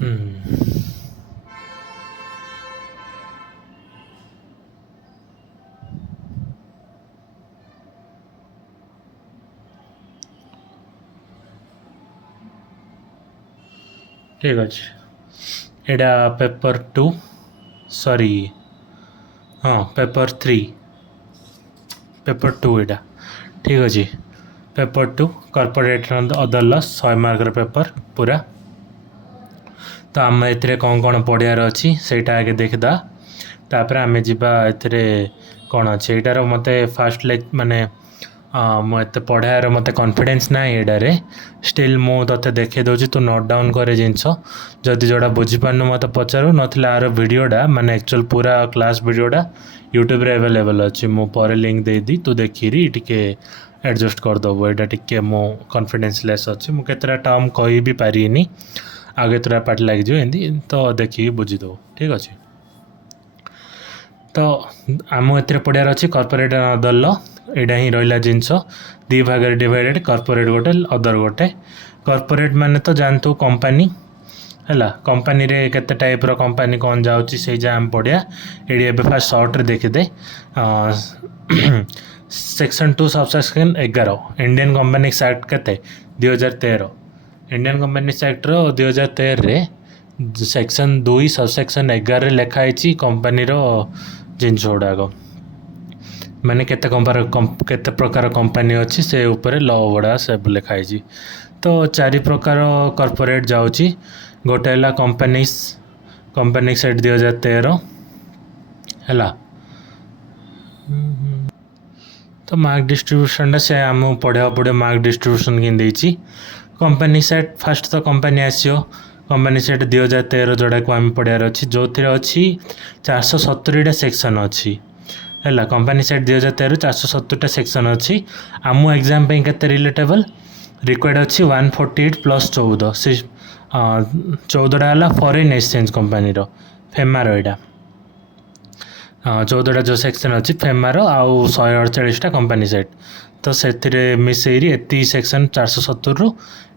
ହୁଁ। ଠିକ୍ ଅଛି। ଏଇଟା ପେପର୍ 2 ସରି ହଁ ପେପର୍ 3 ପେପର୍ 2 ଏଇଟା ଠିକ୍ ଅଛି। ପେପର୍ 2 କର୍ପୋରେଟ୍ ଅଦର୍ ଲସ୍ 100 ମାର୍କର ପେପର୍ ପୁରା। ତ ଆମେ ଏଥିରେ କ'ଣ ପଢ଼ିବାର ଅଛି ସେଇଟା ଆଗେ ଦେଖିଦେବା, ତାପରେ ଆମେ ଯିବା ଏଥିରେ କ'ଣ ଅଛି। ଏଇଟାର ମୋତେ ଫାର୍ଷ୍ଟ ମାନେ ମୁଁ ଏତେ ପଢ଼ାଇବାର ମୋତେ କନଫିଡେନ୍ସ ନାହିଁ ଏଇଟାରେ। ଷ୍ଟିଲ୍ ମୁଁ ତୋତେ ଦେଖେଇ ଦେଉଛି, ତୁ ନୋଟ୍ ଡାଉନ୍ କରେ ଜିନିଷ। ଯଦି ଯେଉଁଟା ବୁଝିପାରୁନୁ ମୋତେ ପଚାରୁ, ନଥିଲେ ଆର ଭିଡ଼ିଓଟା ମାନେ ଆକ୍ଚୁଆଲ୍ ପୁରା କ୍ଲାସ୍ ଭିଡ଼ିଓଟା ୟୁଟ୍ୟୁବ୍ରେ ଆଭେଲେବଲ୍ ଅଛି। ମୁଁ ପରେ ଲିଙ୍କ୍ ଦେଇଦି, ତୁ ଦେଖିରି ଟିକେ ଆଡ଼ଜଷ୍ଟ କରିଦେବୁ। ଏଇଟା ଟିକେ ମୋ କନଫିଡେନ୍ସ ଲେସ୍ ଅଛି, ମୁଁ କେତେଟା ଟର୍ମ କହିବି ପାରିନି, ଆଉ କେତେଟା ପାର୍ଟ ଲାଗିଯିବ ଏମିତି, ତ ଦେଖିକି ବୁଝିଦେବୁ। ଠିକ୍ ଅଛି। ତ ଆମ ଏଥିରେ ପଢ଼ିବାର ଅଛି କର୍ପୋରେଟ୍ ଅଦର୍ ଲ। ଏଇଟା ହିଁ ରହିଲା ଜିନିଷ, ଦୁଇ ଭାଗରେ ଡିଭାଇଡେଡ଼, କର୍ପୋରେଟ୍ ଗୋଟେ ଅଦର୍ ଗୋଟେ। କର୍ପୋରେଟ୍ ମାନେ ତ ଜାଣିଥିବୁ କମ୍ପାନୀ ହେଲା, କମ୍ପାନୀରେ କେତେ ଟାଇପ୍ର କମ୍ପାନୀ କ'ଣ ଯାଉଛି ସେଇ ଯାହା ଆମେ ପଢ଼ିବା। ଏଇଠି ଏବେ ଫାର୍ଷ୍ଟ ସର୍ଟରେ ଦେଖିଦେ। Section 2 subsection 11 Indian companies act କେତେ 2013। ଇଣ୍ଡିଆନ୍ କମ୍ପାନିଜ୍ ଆକ୍ଟର 2013ରେ ସେକ୍ସନ୍ 2 ସବସେକ୍ସନ୍ 11ରେ ଲେଖା ହେଇଛି କମ୍ପାନୀର ଜିନିଷ ଗୁଡ଼ାକ, ମାନେ କେତେ ପ୍ରକାର କମ୍ପାନୀ ଅଛି ସେ ଉପରେ ଲ ଗୁଡ଼ା ସବୁ ଲେଖା ହେଇଛି। ତ 4 ପ୍ରକାର କର୍ପୋରେଟ୍ ଯାଉଛି। ଗୋଟେ ହେଲା କମ୍ପାନିଜ୍ ଆକ୍ଟ 2013 ହେଲା। ତ ମାର୍କ ଡିଷ୍ଟ୍ରିବ୍ୟୁସନ୍ଟା ସେ ଆମକୁ ପଢ଼ିବାକୁ ପଡ଼ିବ, ମାର୍କ ଡିଷ୍ଟ୍ରିବ୍ୟୁସନ୍ କେମିତି ଦେଇଛି। କମ୍ପାନିଜ୍ ଆକ୍ଟ ଫାର୍ଷ୍ଟ ତ କମ୍ପାନୀ ଆସିବ। କମ୍ପାନିଜ୍ ଆକ୍ଟ 2013 ଯେଉଁଟାକୁ ଆମେ ପଢ଼ିବାର ଅଛି, ଯେଉଁଥିରେ ଅଛି 470ଟା ସେକ୍ସନ୍ ଅଛି ହେଲା। କମ୍ପାନିଜ୍ ଆକ୍ଟ 2013 470ଟା ସେକ୍ସନ୍ ଅଛି। ଆମ ଏକ୍ଜାମ୍ ପାଇଁ କେତେ ରିଲେଟେବଲ୍ ରିକ୍ୱାର୍ଡ଼ ଅଛି 148 + 14। ସେ 14ଟା ହେଲା ଫରେନ୍ ଏକ୍ସଚେଞ୍ଜ କମ୍ପାନୀର, ଫେମାର। ଏଇଟା 14ଟା ଯେଉଁ ସେକ୍ସନ୍ ଅଛି ଫେମାର, ଆଉ 148ଟା କମ୍ପାନିଜ୍ ଆକ୍ଟ। ତ ସେଥିରେ ମିଶେଇରି ଏତିକି ସେକ୍ସନ୍ 470ରୁ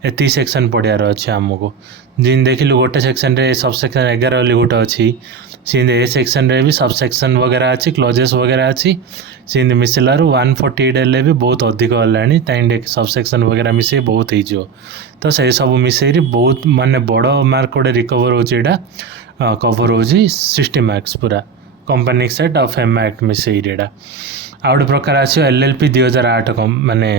ଏତିକି ସେକ୍ସନ୍ ପଢ଼ିବାର ଅଛି ଆମକୁ। ଯେମିତି ଦେଖିଲୁ ଗୋଟେ ସେକ୍ସନ୍ରେ ସବସେକ୍ସନ୍ 11 ବୋଲି ଗୋଟେ ଅଛି, ସେମିତି ଏ ସେକ୍ସନ୍ରେ ବି ସବସେକ୍ସନ୍ ବଗେରା ଅଛି, କ୍ଲୋଜେସ୍ ବଗେରା ଅଛି। ସେମିତି ମିଶିଲାରୁ 148 ହେଲେ ବି ବହୁତ ଅଧିକ ହେଲାଣି, ତାଇଁରେ ସବସେକ୍ସନ୍ ବଗେରା ମିଶେଇ ବହୁତ ହେଇଯିବ। ତ ସେଇ ସବୁ ମିଶେଇରି ବହୁତ ମାନେ ବଡ଼ ମାର୍କ ଗୋଟେ ରିକଭର୍ ହେଉଛି। ଏଇଟା କଭର୍ ହେଉଛି 60 ମାର୍କସ୍ ପୁରା, କମ୍ପାନିଜ୍ ଆକ୍ଟ ଆଉ ଫେମା ଆକ୍ଟ ମିଶେଇରି। ଏଇଟା ଆଉ ଗୋଟେ ପ୍ରକାର ଆସିବ LLP 2008, ମାନେ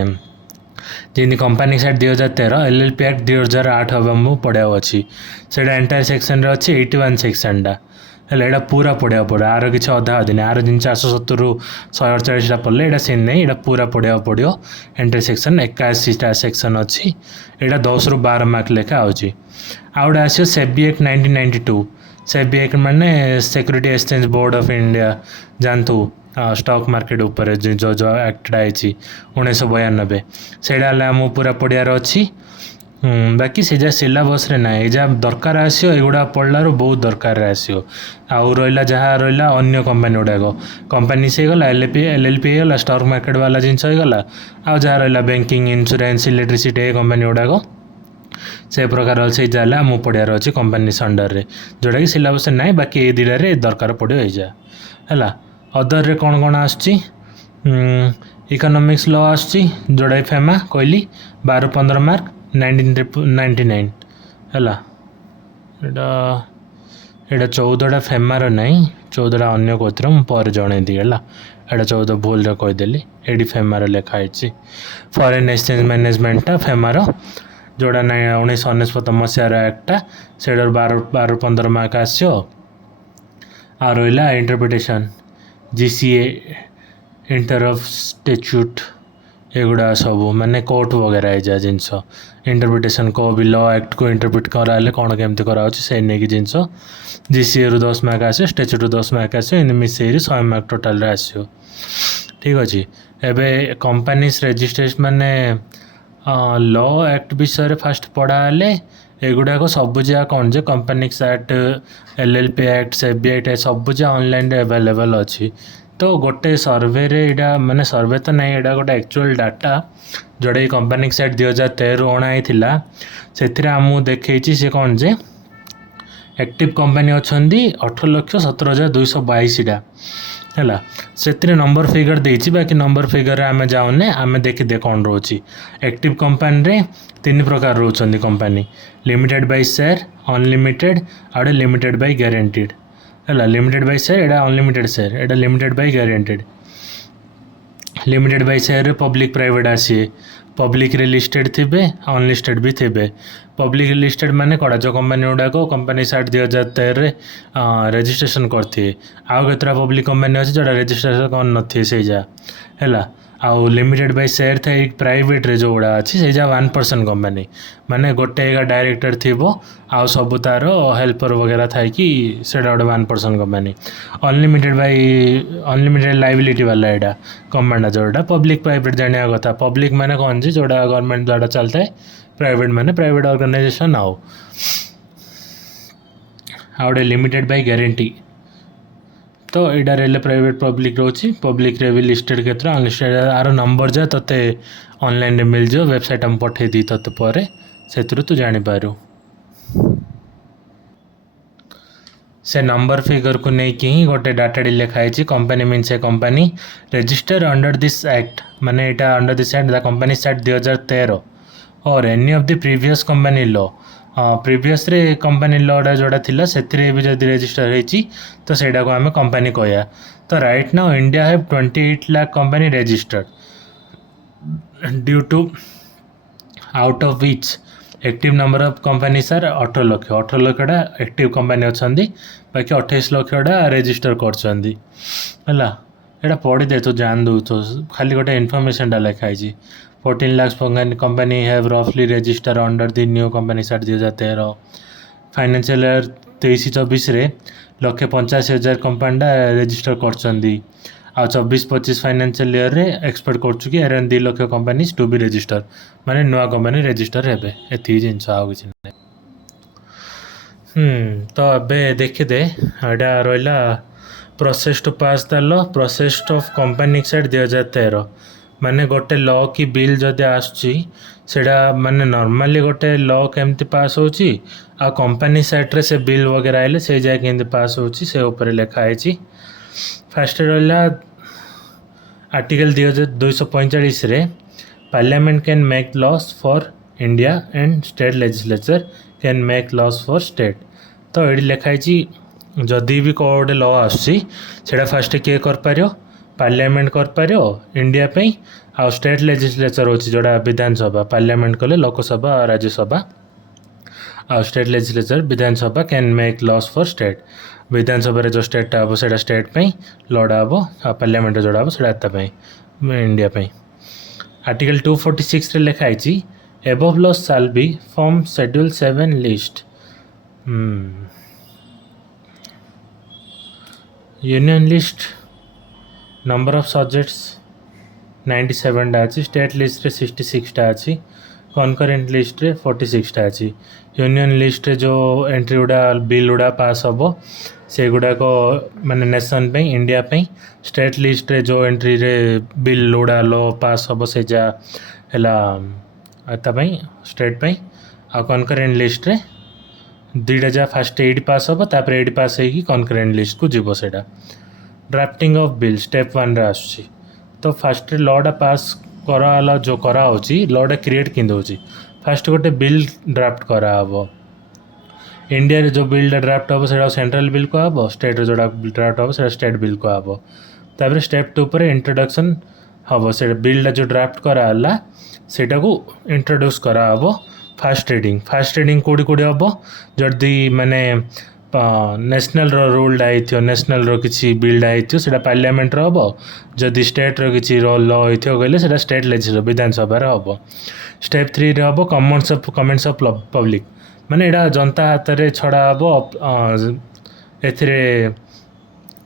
ଯେମିତି କମ୍ପାନିଜ୍ ଆକ୍ଟ 2013 LLP ଆକ୍ଟ 2008 ହେବ ମୁଁ ପଢ଼ିବାକୁ ଅଛି। ସେଇଟା ଏଣ୍ଟାୟାର ସେକ୍ସନ୍ରେ ଅଛି 81 ସେକ୍ସନ୍ଟା ହେଲେ। ଏଇଟା ପୁରା ପଢ଼ିବାକୁ ପଡ଼ିବ, ଆର କିଛି ଅଧା ଅଧିନି। ଆର ଯେମିତି 470ରୁ 148ଟା ପଢ଼ିଲେ ଏଇଟା ସେମିତି ନାହିଁ, ଏଇଟା ପୁରା ପଢ଼ିବାକୁ ପଡ଼ିବ। ଏଣ୍ଟାୟାର ସେକ୍ସନ୍ 81ଟା ସେକ୍ସନ୍ ଅଛି। ଏଇଟା 10ରୁ 12 ମାର୍କ ଲେଖା ହେଉଛି। ଆଉ ଗୋଟେ ଆସିବ ସେବି ଆକ୍ଟ 1992। ସେବି ଆକ୍ଟ ମାନେ security exchange board of India, ଜାଣିଥିବୁ ଷ୍ଟକ୍ ମାର୍କେଟ୍ ଉପରେ ଯେଉଁ ଆକ୍ଟଟା ହେଇଛି 1992। ସେଇଟା ହେଲେ ଆମକୁ ପୁରା ପଢ଼ିବାର ଅଛି। ବାକି ସେ ଯାହା ସିଲାବସ୍ରେ ନାହିଁ, ଏ ଯାହା ଦରକାର ଆସିବ ଏଗୁଡ଼ା ପଢ଼ିଲାରୁ ବହୁତ ଦରକାରରେ ଆସିବ। ଆଉ ରହିଲା ଯାହା ରହିଲା ଅନ୍ୟ କମ୍ପାନୀ ଗୁଡ଼ାକ, କମ୍ପାନିଜ୍ ହେଇଗଲା, LLP ହେଇଗଲା, ଷ୍ଟକ୍ ମାର୍କେଟ୍ ବାଲା ଜିନିଷ ହେଇଗଲା। ଆଉ ଯାହା ରହିଲା ବ୍ୟାଙ୍କିଂ, ଇନ୍ସୁରାନ୍ସ, ଇଲେକ୍ଟ୍ରିସିଟି, ଏ କମ୍ପାନୀ ଗୁଡ଼ାକ ସେ ପ୍ରକାର ଅଛି। ଯାହା ହେଲେ ଆମକୁ ପଢ଼ିବାର ଅଛି କମ୍ପାନିଜ୍ ଅଣ୍ଡର୍ରେ, ଯେଉଁଟାକି ସିଲାବସ୍ରେ ନାହିଁ। ବାକି ଏଇ ଦୁଇଟାରେ ଦରକାର ପଡ଼ିବ ହେଇଯାଏ ହେଲା। ଅଦର୍ରେ କ'ଣ ଆସୁଛି, ଇକୋନୋମିକ୍ସ ଲ ଆସୁଛି, ଯେଉଁଟାକି ଫେମା କହିଲି 12-15 ମାର୍କ 1999 ହେଲା। ଏଇଟା 14ଟା ଫେମାର ନାହିଁ, 14ଟା ଅନ୍ୟ କୋଉଥିର, ମୁଁ ପରେ ଜଣେଇଦିଏ ହେଲା। ଏଇଟା 14 ଭୁଲରେ କହିଦେଲି, ଏଇଠି ଫେମାର ଲେଖା ହେଇଛି। ଫରେନ୍ ଏକ୍ସଚେଞ୍ଜ ମ୍ୟାନେଜମେଣ୍ଟଟା ଫେମାର, ଯେଉଁଟା 1999 ମସିହାର ଆକ୍ଟଟା, ସେଇଟାରୁ 12-15 ମାର୍କ ଆସିବ। ଆଉ ରହିଲା ଇଣ୍ଟରପ୍ରିଟେସନ୍, GCA, ଇଣ୍ଟର ଅଫ୍ ଷ୍ଟାଚ୍ୟୁଟ୍, ଏଗୁଡ଼ା ସବୁ ମାନେ କୋର୍ଟ ବଗେରା ହେଇଯାଏ ଜିନିଷ। ଇଣ୍ଟରପ୍ରିଟେସନ୍ କେଉଁ ବି ଲ ଆକ୍ଟକୁ ଇଣ୍ଟରପ୍ରିଟ୍ କରାହେଲେ କ'ଣ କେମିତି କରାହେଉଛି ସେଇ ନେଇକି ଜିନିଷ। GCAରୁ 10 ମାର୍କ ଆସିବ, ଷ୍ଟାଚ୍ୟୁଟ୍ରୁ 10 ମାର୍କ ଆସିବ, ଏମିତି ମିଶେଇରି 100 ମାର୍କ ଟୋଟାଲ୍ରେ ଆସିବ। ଠିକ୍ ଅଛି। ଏବେ କମ୍ପାନିଜ୍ ରେଜିଷ୍ଟ୍ରେସନ୍ ମାନେ ଲ ଆକ୍ଟ ବିଷୟରେ ଫାର୍ଷ୍ଟ ପଢ଼ା ହେଲେ ଏଗୁଡ଼ାକ ସବୁ ଯାକ କ'ଣ ଯେ କମ୍ପାନିଜ୍ ଆକ୍ଟ, LLP ଆକ୍ଟ, ସେବି ଆକ୍ଟ ସବୁ ଯାକ ଅନଲାଇନ୍ରେ ଆଭେଲେବଲ୍ ଅଛି। ତ ଗୋଟେ ସର୍ଭେରେ ଏଇଟା ମାନେ ସର୍ଭେ ତ ନାହିଁ, ଏଇଟା ଗୋଟେ ଆକ୍ଚୁଆଲ୍ ଡାଟା ଯେଉଁଟାକି କମ୍ପାନିଜ୍ ଆକ୍ଟ 2013ରୁ ଅଣା ହେଇଥିଲା। ସେଥିରେ ଆମକୁ ଦେଖେଇଛି ସେ କ'ଣ ଯେ एक्टिव कंपनी अच्छी 18,17,222 है से नंबर फिगर देती बाकी नंबर फिगर आम जाऊने आम देखिदे कौन रोचे एक्टिव कंपनी रे 3 प्रकार रोचंदी company limited by share unlimited आउे लिमिटेड बाय गारंटीड है लिमिटेड बाय शेयर एटा अनलिमिटेड शेयर एटा limited by guaranteed limited by share रे पब्लिक प्राइवेट आसी पब्लिक रे लिस्टेड थिबे अनलिस्टेड भी थिबे पब्लिक लिस्टेड माने कड़ा जो कंपनी गुड़ाक कंपनी साइट 2013 रजिस्ट्रेशन करथिए आउ केतरा पब्लिक कंपनी अच्छी जोटा रजिस्ट्रेशन कर नथि से जा है आउ लिमिटेड बाय शेयर था एक प्राइवेट रे जो गुड़ा अच्छी से 1% कंपनी माने गोटे डायरेक्टर थिबो आउ सब तार हेल्पर वगैरह थाई कि सेटा गोटे 1% कंपनी अनलिमिटेड लाइबिलिटी वाला एटा कंपनी जोटा पब्लिक प्राइवेट जाना कथा पब्लिक माने कौन जी जोटा गवर्नमेंट द्वारा चलता है प्राइवेट माने प्राइवेट ऑर्गेनाइजेशन आउ गोटे लिमिटेड बाय गारंटी तो यहाँ रेल प्राइवेट पब्लिक रोची पब्लिक रे भी लिस्टेड केतरा अनलिस्टेड आर नंबर जा तोते ऑनलाइन रे मिल जो वेबसाइट हम पठे दी तोते पर से तू जानी पारू से नंबर फिगर को लेकिन ही गोटे डाटा लिखाई company means A company register under this act माने यहाँ under this act the company act 2013 और any of the previous company law previous रे कंपनी लॉटा जोड़ा थिला सेथिरे भी जदि रजिस्टर होईची तो सेटा को हमें कंपनी कहया तो right now India have 28 lakh company registered due to out of which active number of company sir 18 लाखटा एक्टिव कंपनी अच्छी बाकी 28 लाखटा रजिस्टर करछंदी हला एटा पढ़ी दे तो जान दो तो खाली गोटे इनफॉरमेशन लिखाई 14 lakhs company have roughly registered under the new company Act 2013 financial year 23-24 रे 185,000 कंपनी रजिस्टर करछंदी आ 24-25 फाइनेंशियल ईयर रे एक्सपेक्ट करछु कि around 2 lakh companies to be register माने नुआ कंपनी रजिस्टर हेबे एथि जिंस आउ किछ नै तो अबे देखि दे एडा रोइला process to pass the law process of company act 2013 माने गोटे लॉ की बिल जदि आसड़ा माने नॉर्मली गोटे लॉ केमती पास होची आ कंपनी साइट रे से बिल वगैरह आइले से जाय केमती पास होची से ऊपर लिखा है फास्ट रहला आर्टिकल 245 रे parliament can make laws for India and state legislature can make laws for state तो ये लिखा है जदि भी कोड लॉ आसड़ा फास्ट किए कर पारियो पार्लियामेंट कर पारियो इंडिया पे आ स्टेट लेजिस्लेचर होची जोड़ा विधानसभा पार्लियामेंट कले लोकसभा और राज्यसभा आ state legislature Vidhan Sabha can make laws for state Vidhan Sabha रे जो स्टेट हम से स्टेट पे लड़ा हम आ पार्लियामेंट जोड़ा हम से इंडिया पे आर्टिकल 246 रे लिखा है above loss shall be from schedule 7 list union list number of subjects 97 टा अच्छी स्टेट लिस्ट रे 66 टा अच्छी कनकरेंट लिस्ट रे 46 टा अच्छी यूनियन लिस्ट रे जो एंट्री गुड़ा बिल गुड़ा पास हम से गुड़ा को माने नेशन पे इंडिया पे स्टेट लिस्ट रे जो एंट्री रे बिल गुड़ा लो पास हम से जा हला स्टेट पे आ कनकरेंट लिस्ट रे दुईटा जा फास्ट एड पास हम तापर एड पास होगी कनकरेंट लिस्ट को जीव से ड्राफ्टिंग ऑफ बिल स्टेप 1 रे आसुची तो फास्ट लॉटा पास कराला जो करा होची लॉटा क्रिएट किंद होची फास्ट गोटे बिल ड्राफ्ट करा हबो इंडिया रे जो बिल ड्राफ्ट हबो सेटा सेंट्रल बिल को हबो स्टेट रे जोड़ा ड्राफ्ट हबो सेटा स्टेट बिल को हबो तापर स्टेप 2 पर इंट्रोडक्शन हबो से बिल जो ड्राफ्ट करा हला सेटा को इंट्रोड्यूस करा हबो फास्ट रीडिंग कोडी कोडी हबो जदी माने नेशनल रूल आई नेशनल किसी बिल आई से पार्लियामेंट हम जदि स्टेट किसी लॉ होते से स्टेट लेजिस्लेचर विधानसभा हम स्टेप 3 रे हम कमेंट्स ऑफ पब्लिक माने एटा जनता हाथ में छड़ा हम ए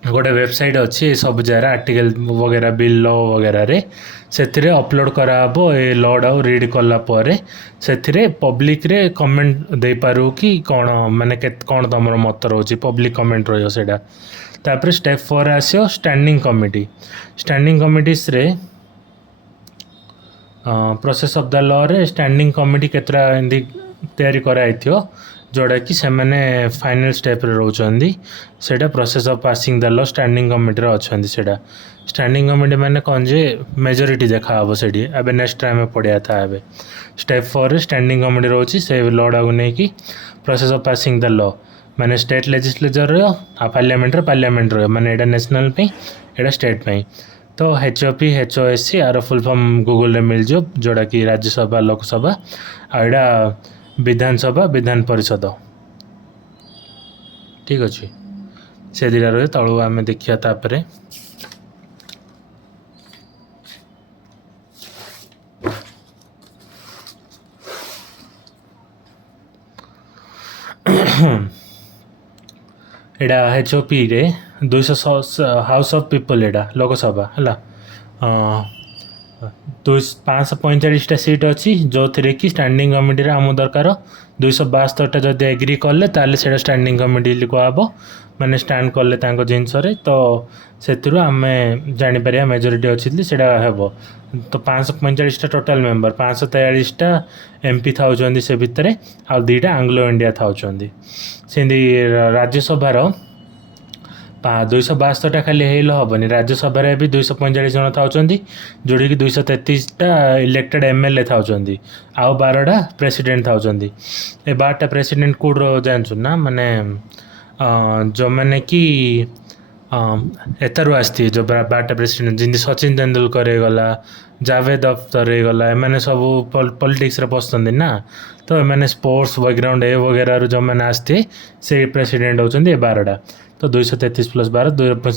गोटे वेबसाइट अच्छी सब जगह आर्टिकल वगैरह बिल लॉ वगैरह रे से अपलोड कराब ए लॉ रीड कलापर से पब्लिक रे कमेंट दे पारू कि कौन माने कौन तुम मत रोचे पब्लिक कमेंट रहा स्टेप 4 आसो स्टैंडिंग कमिटीज रे प्रोसेस ऑफ द लॉ रे स्टैंडिंग कमिटी केतरा तैयारी कराई जोड़ा कि से फाइनल स्टेप रे रोचंदी सेटा process of passing the law standing committee रे अछंदी सेटा स्टैंडिंग कमिटी माने कौन जे मेजॉरिटी देखा हबो सेडी अबे नेक्स्ट टाइम में पड़िया था अबे स्टेप 4 रे स्टैंडिंग कमिटी रोची से लॉ डागु नै कि process of passing the law माने स्टेट लेजिस्लेचर रे आ पार्लियामेंट रे माने एडा नेशनल पे एडा स्टेट पे तो HOP HOSC are full form Google रे मिल जो जोड़ा कि राज्यसभा लोकसभा आ एडा विधानसभा विधान परिषद ठीक अच्छे से दिला रहे तलू आम देखिया तापरे एडा HOP रे 200 हाउस ऑफ पीपल एडा लोकसभा है 545 सीट अच्छी जो थे कि स्टैंडिंग कमिटी आम दरकार 272टा जब एग्री कले ताले से स्टैंडिंग कमिटी कहब मैंने स्टैंड कले जिनस तो से आम जापर मेजोरिटी अच्छी से हे तो 545टा टोटाल मेंबर 543टा MP था से भितर आ 2टा आंग्लो इंडिया था सेमती राज्यसभार 272टा खाली हेल्ले हेनी राज्यसभा भी 245 जन था जोड़ी कि 233टा इलेक्टेड MLA था आउ 12टा प्रेसिडेंट था 12टा प्रेसिडेंट कौड़ जानचु ना माने जो मैंने कि एतारू आसती जो 12टा प्रेसिडेंट जमी सचिन तेंदुलकर गला जावेद अख्तर गला एम सब पॉलिटिक्स रे पसंद ना तो एम स्पोर्ट्स बैकग्राउंड ए वगैरह जो मैंने आसती से प्रेसिडेंट होती 12टा तो 233 प्लस 12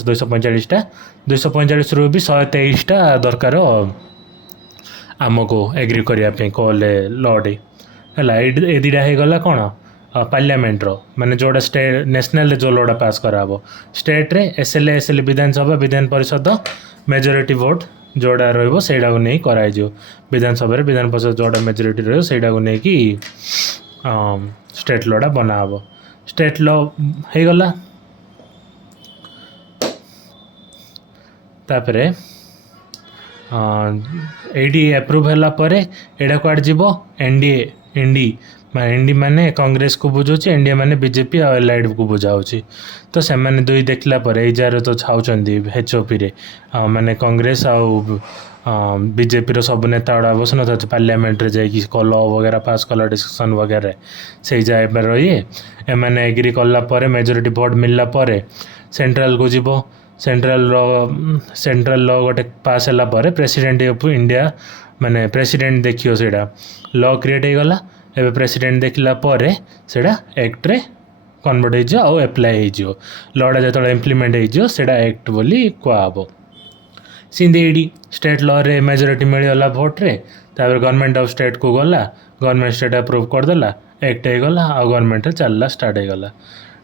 245टा 245 रु भी 123टा दरकार आमको एग्री करने कहले लॉडे है ए दुटा होगला कौन पार्लियामेंट रो माने जोड़ा स्टेट नेशनल जो लॉडा पास कराबो स्टेट रे SLA विधानसभा विधान परिषद मेजोरिटी वोट जोड़ा रहिबो सेडा को नै कराइ जो विधानसभा रे विधान परिषद जोड़ा मेजोरिटी रहिबो सेडा को नै कि स्टेट लॉडा बनाबो स्टेट लॉ होगला तापरे एडी अप्रूव होला परे एडा क्वाड जीवो एनडी माने कांग्रेस को बुझाऊँ एनडीए माने बीजेपी और एलाइड को बुझाऊँ तो से मैंने दुई देखला पर जार तो छाउछंदी HOP रे माने कांग्रेस आउ बीजेपी रो सब नेता गुड़ा बसन था पार्लियामेंट रे जाई कल वगैरह पास कला डिस्कशन वगैरह से जाए रही एमाने एग्री कला परे मेजोरिटी वोट मिलला परे सेंट्रल को जीवो सेंट्रल लॉ गोटे पास होला परे प्रेसिडेंट ऑफ इंडिया माने प्रेसिडेंट देखियो सेडा लॉ क्रिएट हो गला एबे प्रेसिडेंट देखला परे सेडा एक्ट रे कन्वर्ट हो आउ एप्लाई हो लॉडा जो इम्प्लीमेंट हो सेडा एक्ट बोली कहब सिंधी स्टेट लॉ रे मेजोरिटी मिलगला भोट रे तापर गवर्नमेंट ऑफ स्टेट को गला गवर्नमेंट स्टेट अप्रूव करदेला एक्ट हो गला आ गवर्नमेंट चलला स्टार्ट हो गला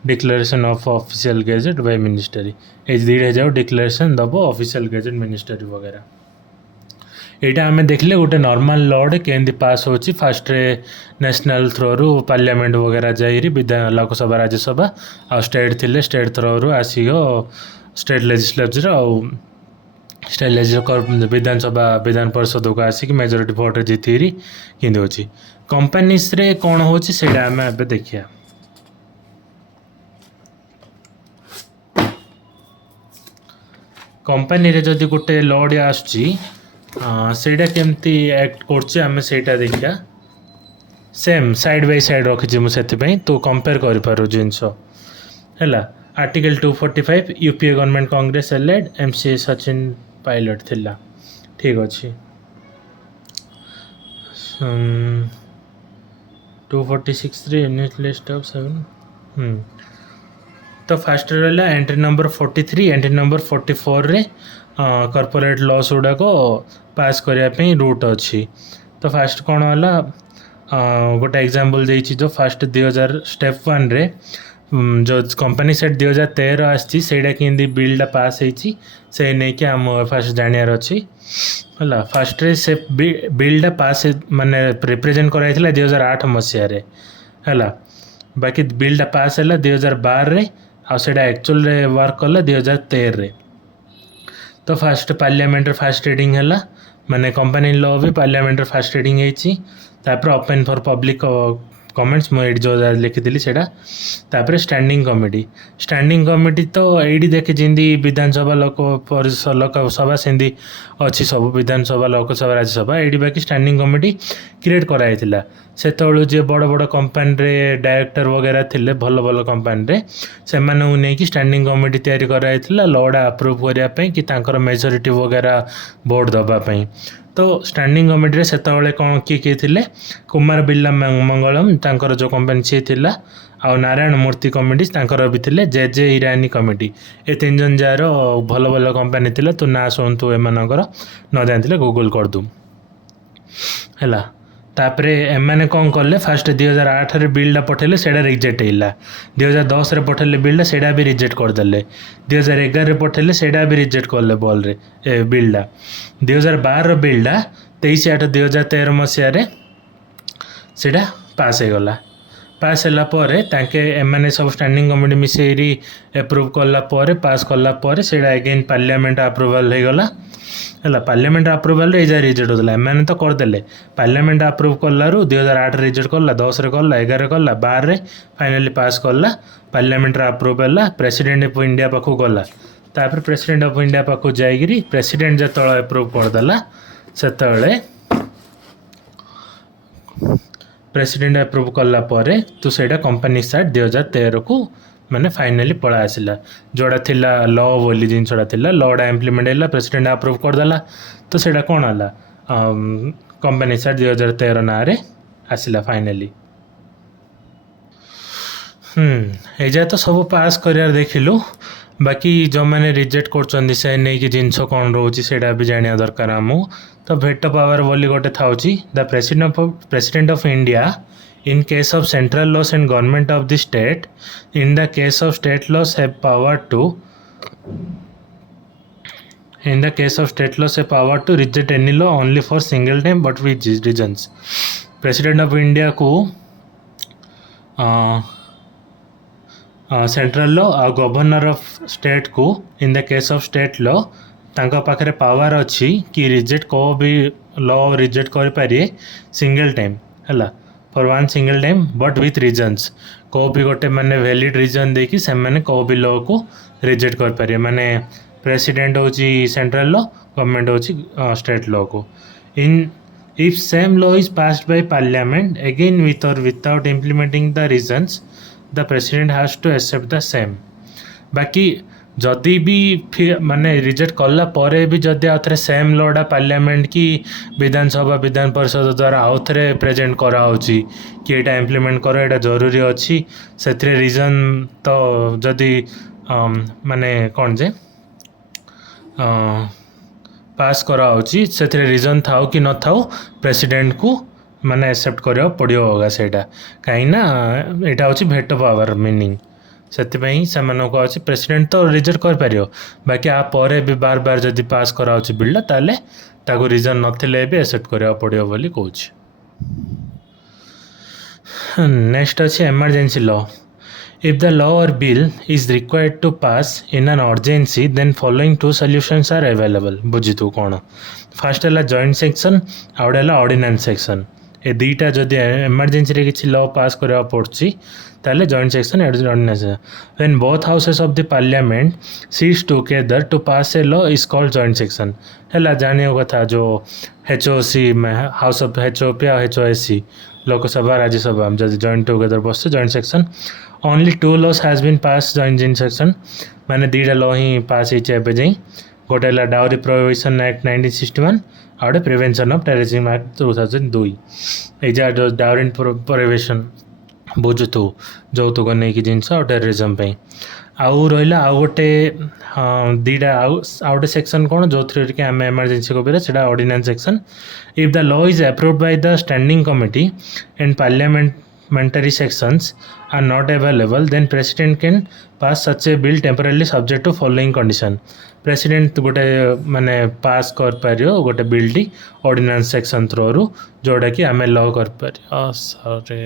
declaration of official gazette by ministry एच दी जाओ डिक्लेरेशन दब ऑफिशियल गेजेट मिनिस्ट्री वगैरह यहाँ आम देखले गोटे नॉर्मल लॉ केमती पास हो फास्ट रे नेशनल थ्रो रु पार्लियामेंट वगैरह जाइरी विधान लोकसभा राज्यसभा आ स्टेट थिले स्टेट थ्रो रु आसिगो स्टेट लेजिस्लेचर आउ स्टेट लेजिस्लेचर विधानसभा विधान परिषद को आसिक मेजोरिटी भोट जीति कि होची कंपनीज रे कौन होची सेटा आम एबे देखिया कंपनी रे जदि गोटे लॉ आसुची सेटा केमती एक्ट करछे आमे सेटा देखिया सेम साइड बाय साइड रखिछि मु सेति तो कंपेयर करि पारो जिंसो हैला article 245 UPA government Congress led MCA Sachin Pilot थिला ठीक अछि 246 रे यूनिट लिस्ट ऑफ 7 तो फास्ट रहा एंट्री नंबर 43 एंट्री नंबर 44 रे कॉर्पोरेट लॉस गुड़ा को पास करने रूट अच्छी तो फास्ट कौन है गोटे एग्जांपल देछि जो फास्ट 2000 स्टेप 1 रे जो कंपनी सेट 2013 आसी कि बिलटा पास होती से नहीं कि आम फास्ट जानियार अच्छी है फास्ट रे से बिलटा पास माने रिप्रेजेंट कराई 2008 मसीह है बाकी बिलटा पास है 2012 रे आ सेटा एक्चुअल रे वर्क कला 2013 रे तो फास्ट पार्लियामेंट रे फास्ट रीडिंग है माने कंपनी लॉ भी पार्लियामेंट रे फास्ट रीडिंग होती ओपन फॉर पब्लिक कमेंट्स मुझे जो लिखी सेटा तापर स्टैंडिंग कमिटी तो ये देखे जमी विधानसभा लोकसभा सेमती अच्छी सब विधानसभा लोकसभा राज्यसभा ये बाकी स्टैंडिंग कमिटी क्रिएट कराई से जी बड़ बड़ कंपानी डायरेक्टर वगैरह थे भल भल कंपानी से नहीं स्टैंडिंग कमिटी तैयारी कराई लॉड़ा अप्रूव करने कि तांकर मेजोरिटी वगैरह वोट दवापाई तो स्टैंडिंग कमिटी से कौन किए थे कुमार बिरला मंगलम तांकर जो कंपानी सी थी आउ नारायण मूर्ति कमिटी तांकर भी थे जे जे ईरानी कमिटी ए 3 जन जार भल भल कंपानी थी तू ना शुणु एमनकर न जानी गूगल करदू है तापर एम कौन कले फास्ट 2008 रे बिल्डा पठेले सेटा रिजेक्ट होगा 2010 रे पठेले बिल्डा सेटा भी रिजेक्ट करदे 2011 रे पठेले सेटा भी रिजेक्ट कले बॉल रे बिल्डा 2012 रो बिल्डा 23/8/2013 मसीह सेटा पास हो गला पास होला परे तांके एमाने सब स्टैंडिंग कमिटी मिसेरी एप्रूव कला परे पास कला परे सेटा अगेन पार्लियामेंट अप्रूवल हो गला है पार्लियामेंट अप्रूवल एजा रिजेक्ट होता एम तो करदे पार्लियामेंट अप्रूव कलु 2008 रिजेक्ट कला 10 रे कला 11 कला 12 रे फाइनाली पास कला parliament approval president of India पाखु गला तापर प्रेसिडेंट ऑफ इंडिया पाखु जाइगिरी प्रेसिडेंट जो अप्रूव करदेला से प्रेसिडेंट अप्रूव कला परे तो सेटा कंपनी स्टार्ट 2013 को माने फाइनाली पड़ा आसला जोड़ा थिला लॉ बोली जिनसटा थिला लॉडा इम्प्लीमेंट है प्रेसिडेंट अप्रूव करदेला तो सेटा कौन है कंपनी स्टार्ट 2013 ना रे आसला फाइनाली एजा तो सब पास कर देखिलु बाकी जो मैंने रिजेक्ट कर से नहीं कि जिनस कौन रोचे सेटा भी जाना दरकार आमको तो भेटो पावर बोली गोटे था the president of India in case of central laws and government of the state in the case of state laws have power to reject any law only for single time but with reasons president of india को central law और governor of state को in the case of state law तांका पाखरे power अच्छी कि reject को भी law reject कर पारे सिंगल टाइम है for one single time but with reasons को भी गोटे माने वैलिड रीजन देखि से माने को भी लॉ को रिजेक्ट कर पारे माने प्रेसिडेंट होची सेंट्रल लॉ गवर्नमेंट होची स्टेट लॉ को in if same law is passed by parliament again with or without implementing the reasons the president has to accept the same बाकी जदि भी फिर माने रिजेक्ट कला परे भी जदि आउ थे सेम लॉडा पार्लियामेंट की विधानसभा विधान परिषद द्वारा आउ थे प्रेजेंट कराऊँगी कि यहाँ इम्प्लीमेंट कर यहाँ जरूरी अच्छी से रीजन तो जदि माने कौन जे पास कराऊँगी से रीजन थाउ कि न थाउ प्रेसिडेंट को माने एक्सेप्ट करा पड़ो होगा सेटा कहीं ना यहाँ हूँ भेटो पावर मीनिंग से अच्छी प्रेसिडेंट तो रिजेक्ट कर पारियो बाकी आ परे भी बार बार जदि पास कराऊँगी बिल्डा ताले ताको रीजन नथिले भी एक्सेप्ट करा पड़ो बोली कहूँ नेक्स्ट अच्छे emergency law if the law or bill is required to pass in an urgency then following two solutions are available बुझी तू कौन फास्ट है जॉइंट सेक्शन आउट है ऑर्डिनेंस सेक्शन ए दुईटा जदि एमरजेंसी रे किसी लॉ पास करा पड़ी ताले joint section ordinance when both houses of the parliament sits together to pass a law is called joint section है जाने कथा जो HOC हाउस ऑफ HOP और HOSC लोकसभा राज्यसभा जब जॉइंट टुगेदर बस joint section only 2 laws has been pass joint section माने दुईटा law ही पास होते जाई गोटे है डाउरी प्रोहिबिशन एक्ट 1961 आउटे प्रिवेंशन ऑफ टेररिज्म एक्ट 2002 एजा जो डाउरी प्रोहिबिशन बुझुतु যৌতুକ नहीं जिनस और टेररिज्म आउ रहा आउ गोटे दुईटा आउ गोटे सेक्शन कौन जो थ्री कि आम एमरजेंसी को से ordinance section if the law is approved by the standing committee and parliamentary sections are not available then president can pass such a bill temporarily subject to following condition president गोटे माने pass कर पारियो गोटे bill टी ordinance section through जोड़ा कि आम law कर पारियो सॉरी